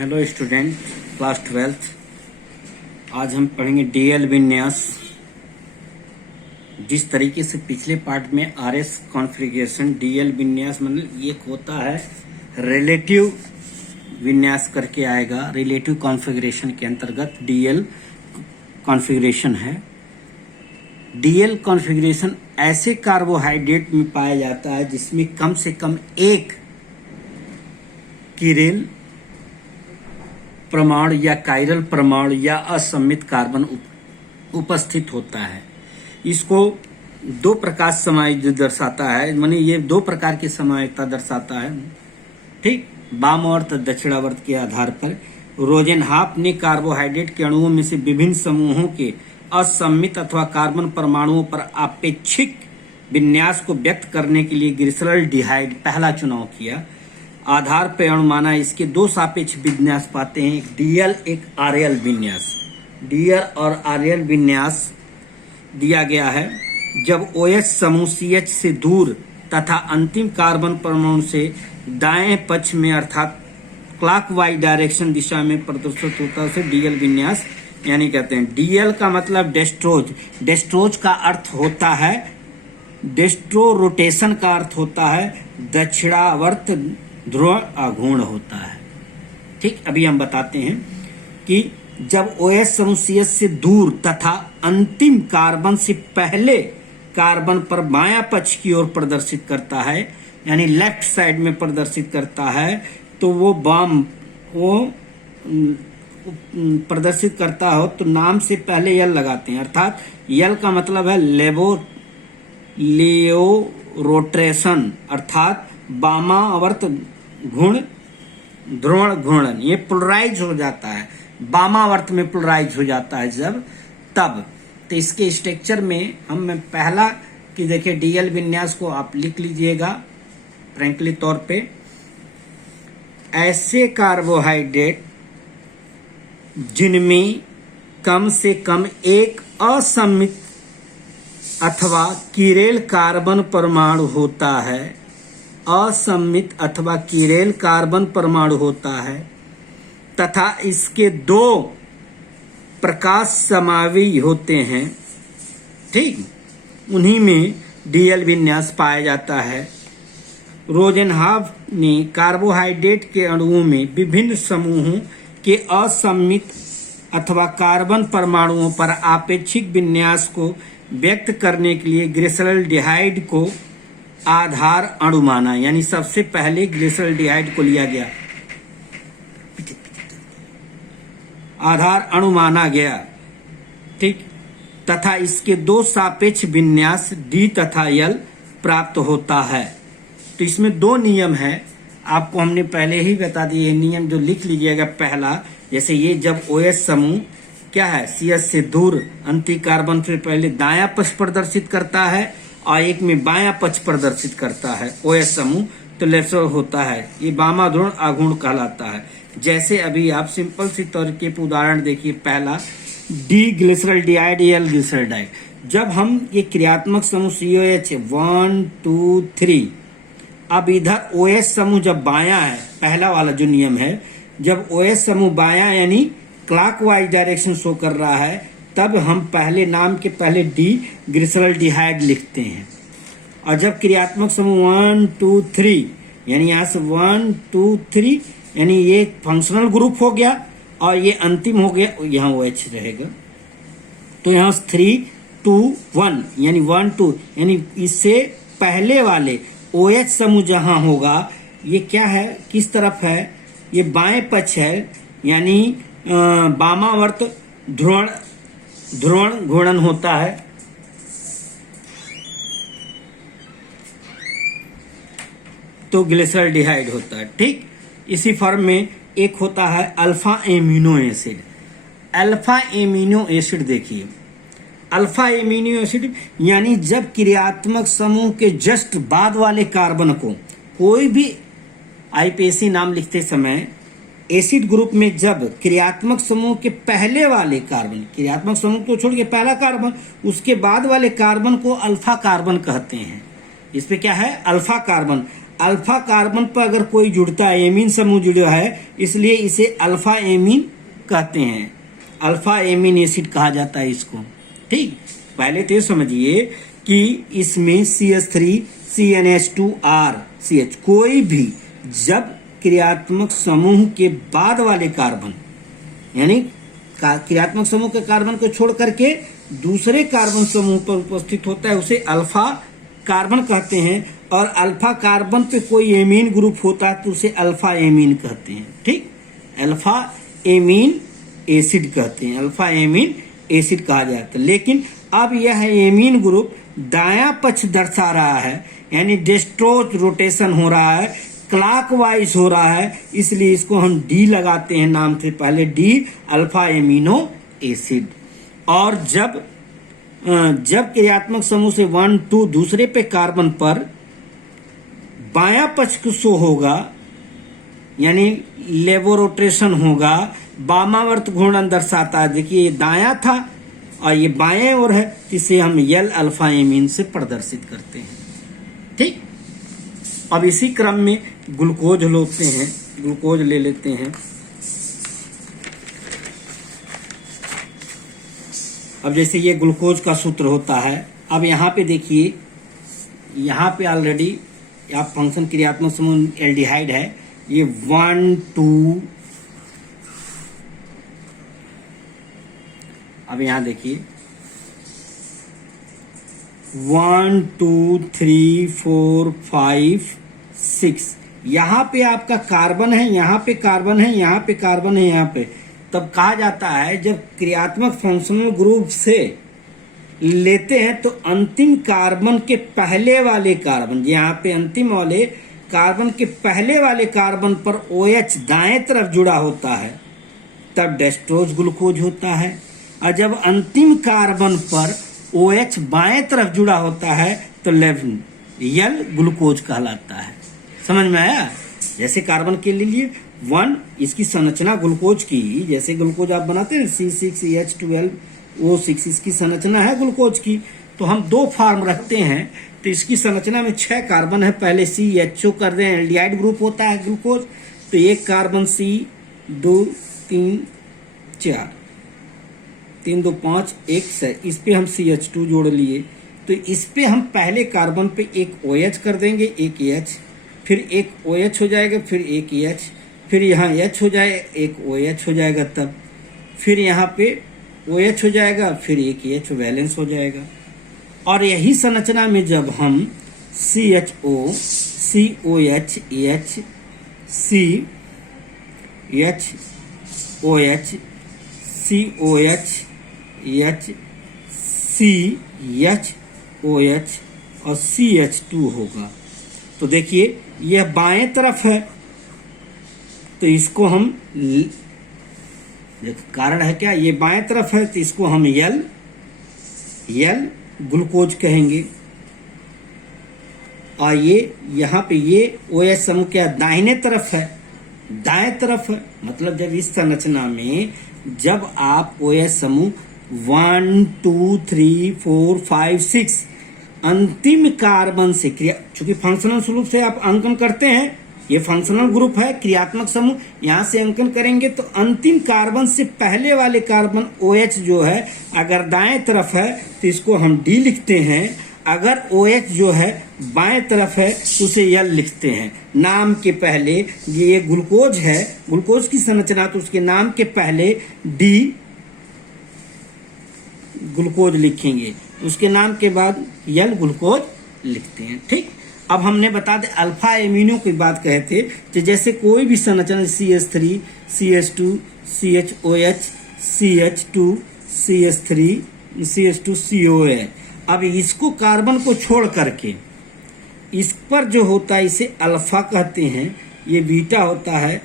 Hello student, class 12th। आज हम पढ़ेंगे डीएल विन्यास। जिस तरीके से पिछले पार्ट में आरएस कॉन्फ़िगरेशन, डीएल विन्यास मतलब ये होता है रिलेटिव विन्यास करके आएगा। रिलेटिव कॉन्फ़िगरेशन के अंतर्गत डीएल कॉन्फ़िगरेशन है। डीएल कॉन्फ़िगरेशन ऐसे कार्बोहाइड्रेट में पाया जाता है जिसमें कम से कम एक कीरेल परमाणु या कायरल परमाणु या असम्मित कार्बन उपस्थित होता है। इसको दो प्रकार समायोजित दर्शाता है, माने ये दो प्रकार की समायोजितता दर्शाता है। ठीक, वामावर्त दक्षिणावर्त के आधार पर रोजेनहाफ ने कार्बोहाइड्रेट के अणुओं में से विभिन्न समूहों के असम्मित अथवा कार्बन परमाणुओं पर आपेक्षिक विन्यास को व्यक्त करने के लिए ग्लिसरॉल्डिहाइड पहला चुनाव किया। आधार पर अणु माना इसके दो सापेक्ष विन्यास पाते हैं, एक डीएल एक आरएल विन्यास। डीएल और आरएल विन्यास दिया गया है जब OH समूह CH से दूर तथा अंतिम कार्बन परमाणु से दाएं पक्ष में अर्थात क्लॉकवाइज डायरेक्शन दिशा में प्रदर्शित होता है, उसे डीएल विन्यास यानी कहते हैं। डीएल का मतलब डेस्ट्रोज। डेस्ट्रोज का अर्थ होता है, डेस्ट्रो रोटेशन का अर्थ होता है दक्षिणावर्त ध्रुव आघूर्ण होता है। ठीक, अभी हम बताते हैं कि जब OH समूह CH से दूर तथा अंतिम कार्बन से पहले कार्बन पर बायां पक्ष की ओर प्रदर्शित करता है, यानी लेफ्ट साइड में प्रदर्शित करता है, तो वो प्रदर्शित करता हो तो नाम से पहले यल लगाते हैं। अर्थात यल का मतलब है लियो रोटेशन, अर्थात वामावर्त घूर्ण ध्रुवण घूर्णन। ये पोलराइज हो जाता है, वामावर्त में पोलराइज हो जाता है जब तब। तो इसके स्ट्रक्चर में हम पहला कि देखिए डीएल विन्यास को आप लिख लीजिएगा फ्रैंकली तौर पे। ऐसे कार्बोहाइड्रेट जिनमें कम से कम एक असम्मित अथवा कीरेल कार्बन परमाणु होता है, असम्मित अथवा कीरेल कार्बन परमाणु होता है तथा इसके दो प्रकाश समावी होते हैं, ठीक, उन्हीं में डीएल विन्यास पाया जाता है। रोजेनहाफ ने कार्बोहाइड्रेट के अणुओं में विभिन्न समूहों के असम्मित अथवा कार्बन परमाणुओं पर आपेक्षिक विन्यास को व्यक्त करने के लिए ग्लिसरॉल्डिहाइड को आधार अणु माना, यानी सबसे पहले ग्लिसरॉल्डिहाइड को लिया गया, आधार अणु माना गया। ठीक, तथा इसके दो सापेक्ष विन्यास डी तथा यल प्राप्त होता है। तो इसमें दो नियम है, आपको हमने पहले ही बता दिए। नियम जो लिख लीजिएगा पहला, जैसे ये जब OH समूह क्या है CH से दूर अंतिम कार्बन से पहले दायां पक्ष प्रदर्शित करता है और एक में बायां पक्ष प्रदर्शित करता है OH समूह, तो लेफ्ट होता है, ये वामा ध्रुवण आघूर्ण कहलाता है। जैसे अभी आप सिंपल सी तरीके पर उदाहरण देखिए, पहला डी ग्लिसरॉल्डिहाइड एल ग्लिसरॉल्डिहाइड। जब हम ये क्रियात्मक समूह COH 1 2 3, अब इधर OH समूह जब बायां है, पहला वाला जो नियम है, जब OH समूह बायां यानी क्लॉकवाइज डायरेक्शन शो कर रहा है, तब हम पहले नाम के पहले डी ग्लिसरॉल्डिहाइड लिखते हैं। और जब क्रियात्मक समूह 1 2 3 यानी यहाँ से 1 2 3 यानी ये फंक्शनल ग्रुप हो गया और ये अंतिम हो गया, यहाँ OH रहेगा, तो यहाँ 3 2 1 यानी 1 2 यानी इससे पहले वाले OH समूह जहां होगा, ये क्या है, किस तरफ है, ये बाएं पक्ष है, यानी वामावर्त ध्रुवण घूर्णन होता है। तो ग्लिसरॉल्डिहाइड होता है। ठीक, इसी फॉर्म में एक होता है alpha amino acid. Alpha amino acid देखिए, अल्फा एमिनो एसिड यानी जब क्रियात्मक समूह के जस्ट बाद वाले कार्बन को, कोई भी IUPAC नाम लिखते समय एसिड ग्रुप में जब क्रियात्मक समूह के पहले वाले कार्बन, क्रियात्मक समूह को छोड़ के पहला कार्बन, उसके बाद वाले कार्बन को अल्फा कार्बन कहते हैं। इस पे क्या है, अल्फा कार्बन। अल्फा कार्बन पर अगर कोई जुड़ता है, एमीन समूह जुड़ा है, इसलिए इसे अल्फा एमीन कहते हैं। अल्फा एमीन एसिड कहा जाता है इसको। ठीक, पहले तो ये समझिए कि इसमें CH3 CnH2R CH कोई भी जब क्रियात्मक समूह के बाद वाले कार्बन, यानी क्रियात्मक समूह के कार्बन को छोड़ करके दूसरे कार्बन समूह पर उपस्थित होता है, उसे अल्फा कार्बन कहते हैं। और अल्फा कार्बन पे कोई एमीन ग्रुप होता है तो उसे अल्फा एमीन कहते हैं। ठीक, अल्फा एमीन एसिड कहते हैं, अल्फा एमीन एसिड कहा जाता है। लेकिन अब यह एमीन ग्रुप दायां पक्ष दर्शा रहा है, यानी डेस्ट्रोज रोटेशन हो रहा है, क्लॉकवाइज हो रहा है, इसलिए इसको हम डी लगाते हैं नाम से पहले, डी अल्फा एमिनो एसिड। और जब क्रियात्मक समूह से 1 2 दूसरे पे कार्बन पर बायां पक्ष को शो होगा, यानी लेवो रोटेशन होगा, वामावर्त घूर्णन दर्शाता है। देखिए ये दायां था और ये बाएं ओर है, इसे हम यल अल्फा एमीन से प्रदर्शित करते हैं। ठीक, अब इसी क्रम में ग्लूकोज लेते हैं, ग्लूकोज ले लेते हैं। अब जैसे ये ग्लूकोज का सूत्र होता है, अब यहाँ पे देखिए, यहाँ पे ऑलरेडी आप फंक्शन क्रियात्मक समूह एल्डिहाइड है, ये 1 2, अब यहाँ देखिए 1 2 3 4 5 6, यहाँ पे आपका कार्बन है, यहाँ पे कार्बन है, यहाँ पे कार्बन है, यहाँ पे। तब कहा जाता है जब क्रियात्मक फंक्शनल ग्रुप से लेते हैं तो अंतिम कार्बन के पहले वाले कार्बन, यहाँ पे अंतिम वाले कार्बन के पहले वाले कार्बन पर OH दाएं तरफ जुड़ा होता है, तब डेस्ट्रोज ग्लूकोज होता है। और जब अंतिम कार्बन पर OH बाएं तरफ जुड़ा होता है तो यल ग्लूकोज कहलाता है। समझ में आया? जैसे कार्बन के लिए 1, इसकी संरचना ग्लूकोज की, जैसे ग्लूकोज आप बनाते हैं C6H12O6, इसकी संरचना है ग्लूकोज की। तो हम 2 फॉर्म रखते हैं, तो इसकी संरचना में 6 कार्बन है, पहले CHO कर दें, एल्डिहाइड ग्रुप होता है ग्लूकोज, तो 1 कार्बन C 2 3 4 3 2 5 1 से, इस पे हम CH2 जोड़ लिए, तो इस पे हम पहले कार्बन पे एक OH कर देंगे, एक H, फिर एक OH हो जाएगा, फिर एक H, फिर यहाँ H हो जाए, एक OH हो जाएगा, तब फिर यहाँ पे OH हो जाएगा, फिर एक H वैलेंस हो जाएगा। और यही संरचना में जब हम CHO COH H C H OH COH H C H OH और CH2 होगा, तो देखिए यह बाएं तरफ है, तो इसको हम, कारण है क्या, ये बाएं तरफ है तो इसको हम यल ग्लूकोज कहेंगे। और ये यहाँ पे ये OH समूह क्या दाहिने तरफ है, दाएं तरफ है, मतलब जब इस संरचना में जब आप OH समूह 1 2 3 4 5 6 अंतिम कार्बन से क्रिया, चूंकि फंक्शनल स्वरूप से आप अंकन करते हैं, ये फंक्शनल ग्रुप है क्रियात्मक समूह, यहां से अंकन करेंगे तो अंतिम कार्बन से पहले वाले कार्बन OH जो है अगर दाएं तरफ है तो इसको हम D लिखते हैं, अगर OH जो है बाएं तरफ है तो उसे यल लिखते हैं। नाम के पहले ये ग्लूकोज है, ग्लूकोज की संरचना, तो उसके नाम के पहले D ग्लूकोज लिखेंगे, उसके नाम के बाद यल ग्लूकोज लिखते हैं। ठीक, अब हमने बता दें अल्फा एमिनो की बात कहे थे, तो जैसे कोई भी संरचना CH3 CH2 CHOH CH2 CH3 CH2 COH, अब इसको कार्बन को छोड़ करके इस पर जो होता है इसे अल्फा कहते हैं, ये बीटा होता है,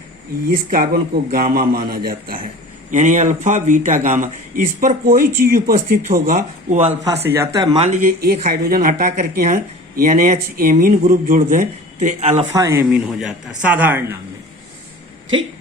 इस कार्बन को गामा माना जाता है, यानी अल्फा बीटा गामा। इस पर कोई चीज उपस्थित होगा वो अल्फा से जाता है। मान लीजिए एक हाइड्रोजन हटा करके यहाँ NH एमीन ग्रुप जोड़ दें तो अल्फा एमीन हो जाता है साधारण नाम में। ठीक।